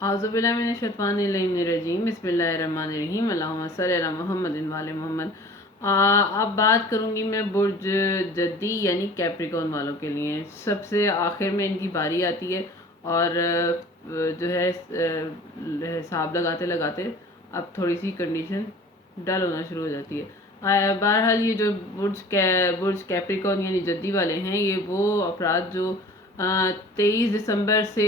आज़ु बिल्लाहि मिनश्शैतानिर्रजीम बिस्मिल्लाहिर्रहमानिर्रहीम अल्लाहुम्मा सल्लि अला मुहम्मदिन व आले मोहम्मद। अब बात करूंगी मैं बुर्ज जद्दी यानी कैप्रिकॉर्न वालों के लिए। सबसे आखिर में इनकी बारी आती है और जो है हिसाब लगाते लगाते अब थोड़ी सी कंडीशन डल होना शुरू हो जाती है। बहरहाल ये जो बुर्ज कैप्रिकॉर्न यानी जद्दी वाले हैं, ये वो अफराद जो 23 दिसंबर से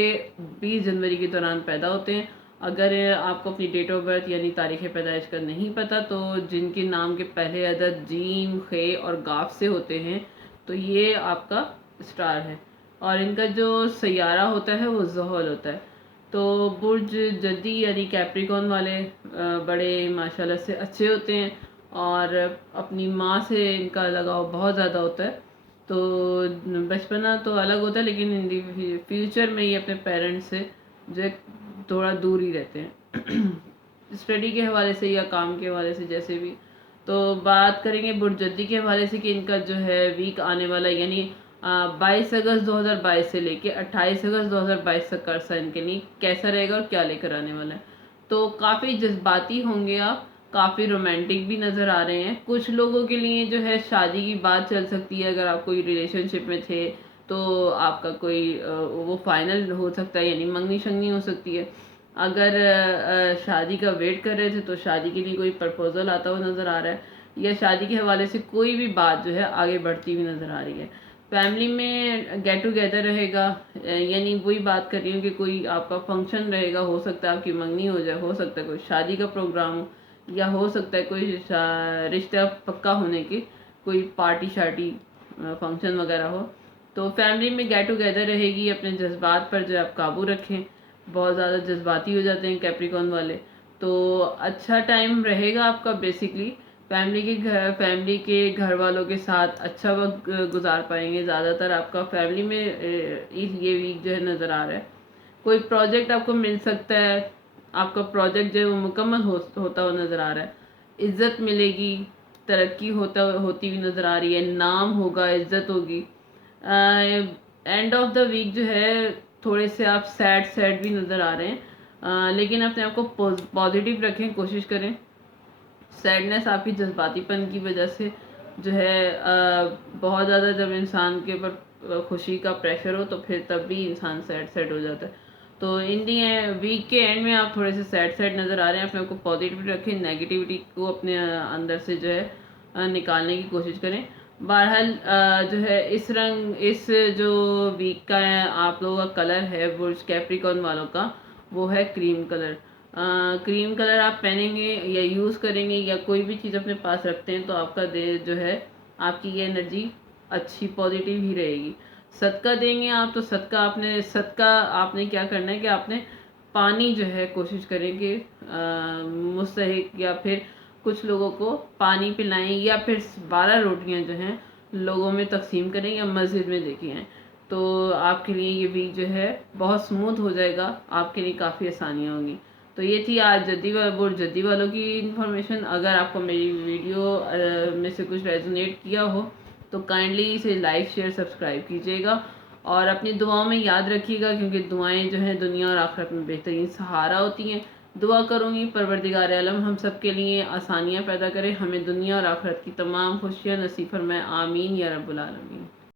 20 जनवरी के दौरान पैदा होते हैं। अगर आपको अपनी डेट ऑफ बर्थ यानी तारीख़ पैदाइश का नहीं पता, तो जिनके नाम के पहले अदद जीम, खे और गाफ से होते हैं, तो ये आपका स्टार है और इनका जो सैयारा होता है वो ज़ोहल होता है। तो बुर्ज जद्दी यानी कैप्रिकॉर्न वाले बड़े माशाल्लाह से अच्छे होते हैं और अपनी माँ से इनका लगाव बहुत ज़्यादा होता है। तो बचपना तो अलग होता है, लेकिन इन फ्यूचर में ये अपने पेरेंट्स से जो है थोड़ा दूर ही रहते हैं स्टडी के हवाले से या काम के हवाले से जैसे भी। तो बात करेंगे बुर्जद्दी के हवाले से कि इनका जो है वीक आने वाला यानी 22 अगस्त 2022 से लेके 28 अगस्त 2022 तक का अरसा इनके लिए कैसा रहेगा और क्या लेकर आने वाला है। तो काफ़ी जज्बाती होंगे आप, काफ़ी रोमांटिक भी नज़र आ रहे हैं। कुछ लोगों के लिए जो है शादी की बात चल सकती है। अगर आप कोई रिलेशनशिप में थे तो आपका कोई वो फाइनल हो सकता है, यानी मंगनी शंगनी हो सकती है। अगर शादी का वेट कर रहे थे तो शादी के लिए कोई प्रपोजल आता हुआ नज़र आ रहा है, या शादी के हवाले से कोई भी बात जो है आगे बढ़ती हुई नज़र आ रही है। फैमिली में गेट टुगेदर रहेगा, यानी वही बात कर रही हूँ कि कोई आपका फंक्शन रहेगा। हो सकता है आपकी मंगनी हो जाए, हो सकता है कोई शादी का प्रोग्राम हो, या हो सकता है कोई रिश्ता पक्का होने की कोई पार्टी शार्टी फंक्शन वगैरह हो। तो फैमिली में गेट टुगेदर रहेगी। अपने जज्बात पर जो आप काबू रखें, बहुत ज़्यादा जज्बाती हो जाते हैं कैप्रिकॉर्न वाले। तो अच्छा टाइम रहेगा आपका। बेसिकली फैमिली के घर वालों के साथ अच्छा वक्त गुजार पाएंगे। ज़्यादातर आपका फैमिली में ये वीक जो है नज़र आ रहा है। कोई प्रोजेक्ट आपको मिल सकता है, आपका प्रोजेक्ट जो है वो मुकम्मल होता हुआ नज़र आ रहा है। इज़्ज़त मिलेगी, तरक्की होती हुई नज़र आ रही है, नाम होगा, इज़्ज़त होगी। एंड ऑफ द वीक जो है थोड़े से आप सैड भी नज़र आ रहे हैं, लेकिन अपने आप को पॉजिटिव रखें, कोशिश करें। सैडनेस आपकी जज्बातीपन की वजह से जो है बहुत ज़्यादा जब इंसान के ऊपर खुशी का प्रेशर हो तो फिर तब भी इंसान सैड हो जाता है। तो इन दी वीक के एंड में आप थोड़े से सैड नज़र आ रहे हैं। अपने आप को पॉजिटिव रखें, नेगेटिविटी को अपने अंदर से जो है निकालने की कोशिश करें। बहरहाल जो है इस जो वीक का है आप लोगों का कलर है बुर्ज कैप्रिकॉर्न वालों का, वो है क्रीम कलर। क्रीम कलर आप पहनेंगे या यूज़ करेंगे या कोई भी चीज़ अपने पास रखते हैं तो आपका दे जो है आपकी ये एनर्जी अच्छी पॉजिटिव ही रहेगी। सदका देंगे आप तो सदका आपने क्या करना है कि आपने पानी जो है कोशिश करें कि मुस्तहिक या फिर कुछ लोगों को पानी पिलाएं, या फिर 12 रोटियां जो हैं लोगों में तकसीम करें या मस्जिद में देखें। तो आपके लिए ये वीक जो है बहुत स्मूथ हो जाएगा, आपके लिए काफ़ी आसानियाँ होंगी। तो ये थी आज जद्दी वालों की इन्फॉर्मेशन। अगर आपको मेरी वीडियो में से कुछ रेजोनेट किया हो तो काइंडली इसे लाइक शेयर सब्सक्राइब कीजिएगा और अपनी दुआओं में याद रखिएगा, क्योंकि दुआएं जो हैं दुनिया और आखिरत में बेहतरीन सहारा होती हैं। दुआ करूँगी परवरदिगार आलम हम सब के लिए आसानियाँ पैदा करे, हमें दुनिया और आखिरत की तमाम खुशियाँ नसीब फरमाए। आमीन या रब्बुल आलमीन।